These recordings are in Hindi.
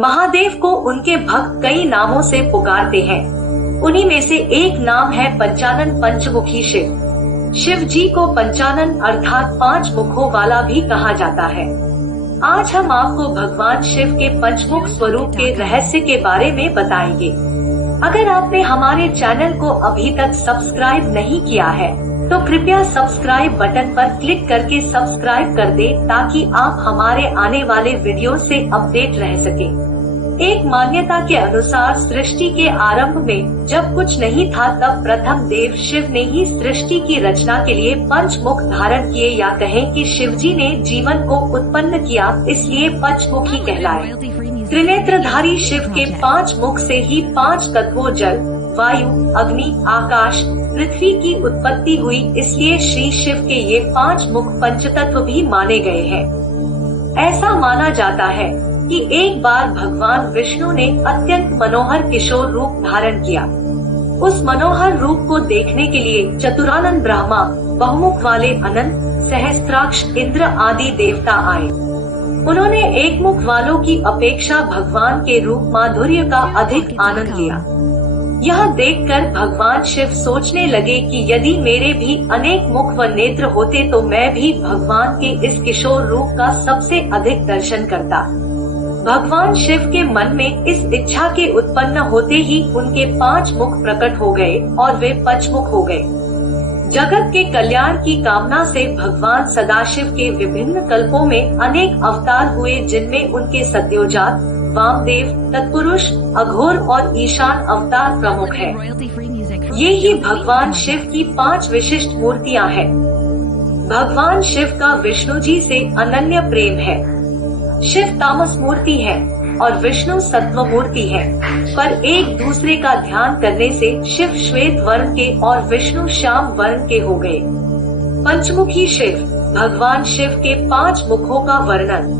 महादेव को उनके भक्त कई नामों से पुकारते हैं। उन्हीं में से एक नाम है पंचानन पंचमुखी शिव। शिव जी को पंचानन अर्थात 5 मुखों वाला भी कहा जाता है। आज हम आपको भगवान शिव के पंचमुख स्वरूप के रहस्य के बारे में बताएंगे। अगर आपने हमारे चैनल को अभी तक सब्सक्राइब नहीं किया है तो कृपया सब्सक्राइब बटन पर क्लिक करके सब्सक्राइब कर दें ताकि आप हमारे आने वाले वीडियो से अपडेट रह सकें। एक मान्यता के अनुसार सृष्टि के आरंभ में जब कुछ नहीं था तब प्रथम देव शिव ने ही सृष्टि की रचना के लिए पंचमुख धारण किए, या कहें कि शिवजी ने जीवन को उत्पन्न किया, इसलिए पंचमुखी कहलाए। त्रिनेत्रधारी शिव के 5 मुख से ही 5 तत्वों जल, वायु, अग्नि, आकाश, पृथ्वी की उत्पत्ति हुई, इसलिए श्री शिव के ये 5 मुख पंचतत्व भी माने गए हैं। ऐसा माना जाता है कि एक बार भगवान विष्णु ने अत्यंत मनोहर किशोर रूप धारण किया। उस मनोहर रूप को देखने के लिए चतुरानन ब्रह्मा, बहुमुख वाले अनंत, सहस्त्राक्ष, इंद्र आदि देवता आए। उन्होंने एक मुख वालों की अपेक्षा भगवान के रूप माधुर्य का अधिक आनंद लिया। यह देखकर भगवान शिव सोचने लगे कि यदि मेरे भी अनेक मुख व नेत्र होते तो मैं भी भगवान के इस किशोर रूप का सबसे अधिक दर्शन करता। भगवान शिव के मन में इस इच्छा के उत्पन्न होते ही उनके 5 मुख प्रकट हो गए और वे पंचमुख हो गए। जगत के कल्याण की कामना से भगवान सदाशिव के विभिन्न कल्पों में अनेक अवतार हुए, जिनमें उनके सद्योजात, वामदेव, तत्पुरुष, अघोर और ईशान अवतार प्रमुख है। ये ही भगवान शिव की 5 विशिष्ट मूर्तियाँ हैं। भगवान शिव का विष्णु जी से अनन्य प्रेम है। शिव तामस मूर्ति है और विष्णु सत्व मूर्ति है, पर एक दूसरे का ध्यान करने से शिव श्वेत वर्ण के और विष्णु श्याम वर्ण के हो गए। पंचमुखी शिव, भगवान शिव के 5 मुखों का वर्णन।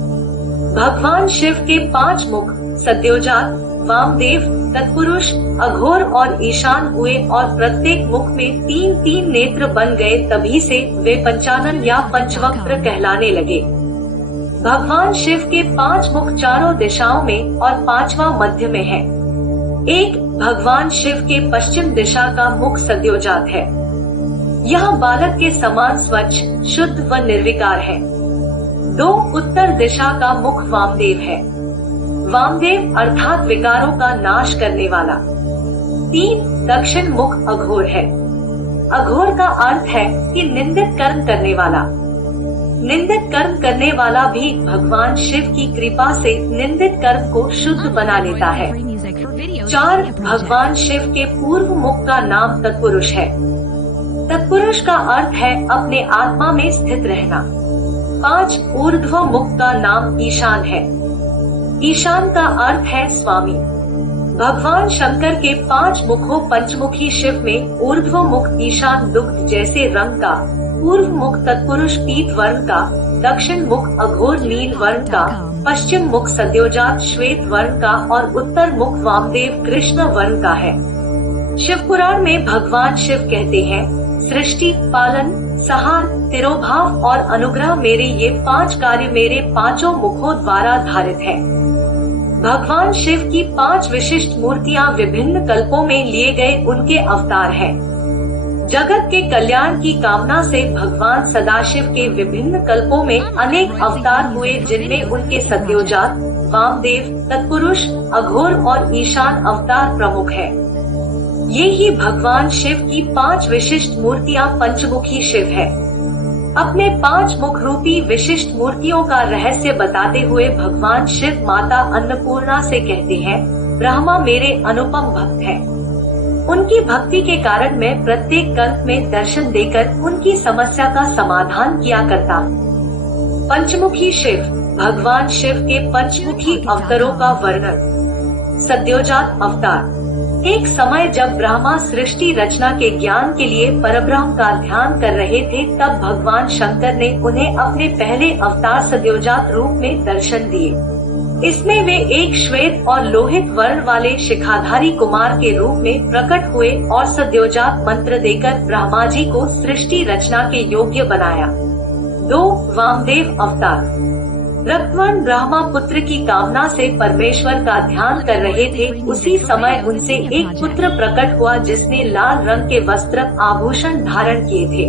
भगवान शिव के 5 मुख सद्योजात, वामदेव, तत्पुरुष, अघोर और ईशान हुए और प्रत्येक मुख में 3-3 नेत्र बन गए, तभी से वे पंचानन या पंचवक्त्र कहलाने लगे। भगवान शिव के 5 मुख चारों दिशाओं में और 5वां मध्य में है। एक भगवान शिव के पश्चिम दिशा का मुख सद्योजात है। यह बालक के समान स्वच्छ, शुद्ध व निर्विकार है। 2 उत्तर दिशा का मुख वामदेव है। वामदेव अर्थात विकारों का नाश करने वाला। 3 दक्षिण मुख अघोर है। अघोर का अर्थ है कि निंदित कर्म करने वाला। निंदित कर्म करने वाला भी भगवान शिव की कृपा से निंदित कर्म को शुद्ध बना लेता है। 4 भगवान शिव के पूर्व मुख का नाम तत्पुरुष है। तत्पुरुष का अर्थ है अपने आत्मा में स्थित रहना। 5 ऊर्ध्व मुख का नाम ईशान है। ईशान का अर्थ है स्वामी। भगवान शंकर के 5 मुखों पंचमुखी शिव में ऊर्ध्व मुख ईशान दुग्ध जैसे रंग का, पूर्व मुख तत्पुरुष पीत वर्ण का, दक्षिण मुख अघोर नील वर्ण का, पश्चिम मुख सद्योजात श्वेत वर्ण का और उत्तर मुख वामदेव कृष्ण वर्ण का है। शिव पुराण में भगवान शिव कहते हैं, सृष्टि, पालन, संहार, तिरोभाव और अनुग्रह मेरे ये 5 कार्य मेरे 5 मुखों द्वारा धारित है। भगवान शिव की 5 विशिष्ट मूर्तियाँ विभिन्न कल्पों में लिए गए उनके अवतार हैं। जगत के कल्याण की कामना से भगवान सदाशिव के विभिन्न कल्पों में अनेक अवतार हुए, जिनमें उनके सद्योजात, वामदेव, तत्पुरुष, अघोर और ईशान अवतार प्रमुख है। ये ही भगवान शिव की 5 विशिष्ट मूर्तियाँ पंचमुखी शिव है। अपने 5 मुख रूपी विशिष्ट मूर्तियों का रहस्य बताते हुए भगवान शिव माता अन्नपूर्णा से कहते हैं, ब्रह्मा मेरे अनुपम भक्त है। उनकी भक्ति के कारण मैं प्रत्येक कल्प में दर्शन देकर उनकी समस्या का समाधान किया करता। पंचमुखी शिव, भगवान शिव के पंचमुखी अवतारों का वर्णन। सद्योजात अवतार। एक समय जब ब्रह्मा सृष्टि रचना के ज्ञान के लिए परब्रह्म का ध्यान कर रहे थे, तब भगवान शंकर ने उन्हें अपने पहले अवतार सद्योजात रूप में दर्शन दिए। इसमें वे एक श्वेत और लोहित वर्ण वाले शिखाधारी कुमार के रूप में प्रकट हुए और सद्योजात मंत्र देकर ब्रह्मा जी को सृष्टि रचना के योग्य बनाया। 2 वामदेव अवतार। रक्तवर्ण ब्रह्मा पुत्र की कामना से परमेश्वर का ध्यान कर रहे थे। उसी समय उनसे एक पुत्र प्रकट हुआ जिसने लाल रंग के वस्त्र आभूषण धारण किए थे।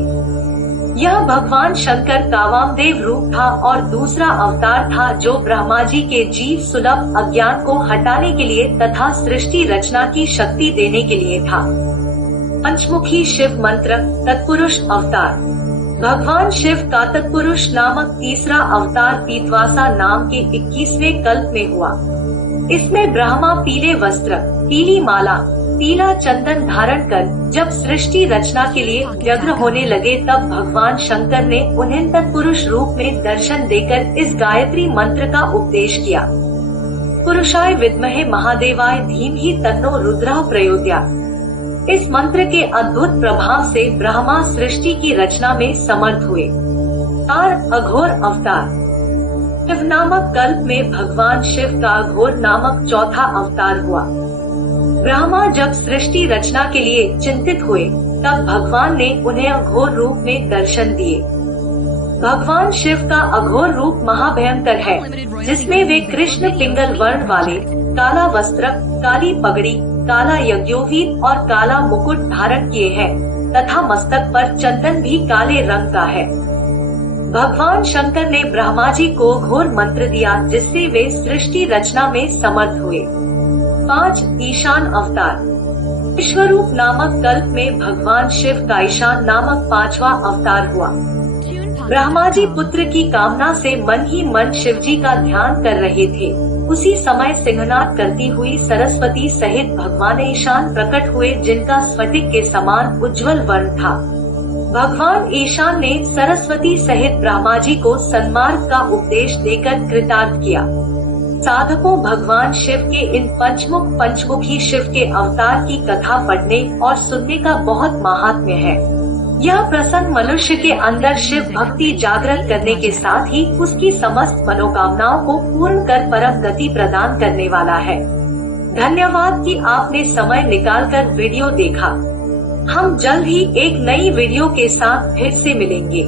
यह भगवान शंकर का वामदेव रूप था और दूसरा अवतार था जो ब्रह्मा जी के जीव सुलभ अज्ञान को हटाने के लिए तथा सृष्टि रचना की शक्ति देने के लिए था। पंचमुखी शिव मंत्र तत्पुरुष अवतार। भगवान शिव का तत्पुरुष नामक तीसरा अवतार पीतवासा नाम के 21वें कल्प में हुआ। इसमें ब्रह्मा पीले वस्त्र, पीली माला, पीला चंदन धारण कर जब सृष्टि रचना के लिए व्यग्र होने लगे तब भगवान शंकर ने उन्हें तत्पुरुष रूप में दर्शन देकर इस गायत्री मंत्र का उपदेश किया। पुरुषाय विद्महे महादेवाय धीमहि तन्नो रुद्रः प्रचोदयात्। इस मंत्र के अद्भुत प्रभाव से ब्रह्मा सृष्टि की रचना में समर्थ हुए। अघोर अवतार। शिव नामक कल्प में भगवान शिव का अघोर नामक चौथा अवतार हुआ। ब्रह्मा जब सृष्टि रचना के लिए चिंतित हुए तब भगवान ने उन्हें अघोर रूप में दर्शन दिए। भगवान शिव का अघोर रूप महाभयंकर है, जिसमें वे कृष्ण पिंगल वर्ण वाले, काला वस्त्र, काली पगड़ी, काला यज्ञोपवीत और काला मुकुट धारण किए हैं तथा मस्तक पर चंदन भी काले रंग का है। भगवान शंकर ने ब्रह्मा जी को घोर मंत्र दिया जिससे वे सृष्टि रचना में समर्थ हुए। 5 ईशान अवतार। विश्वरूप नामक कल्प में भगवान शिव का ईशान नामक 5वां अवतार हुआ। ब्रह्मा जी पुत्र की कामना से मन ही मन शिव जी का ध्यान कर रहे थे। उसी समय सिंहनाद करती हुई सरस्वती सहित भगवान ईशान प्रकट हुए जिनका स्फटिक के समान उज्जवल वर्ण था। भगवान ईशान ने सरस्वती सहित ब्रह्मा जी को सन्मार्ग का उपदेश देकर कृतार्थ किया। साधकों, भगवान शिव के इन पंचमुखी शिव के अवतार की कथा पढ़ने और सुनने का बहुत महात्म्य है। यह प्रसन्न मनुष्य के अंदर शिव भक्ति जागृत करने के साथ ही उसकी समस्त मनोकामनाओं को पूर्ण कर परम गति प्रदान करने वाला है। धन्यवाद कि आपने समय निकालकर वीडियो देखा। हम जल्द ही एक नई वीडियो के साथ फिर से मिलेंगे।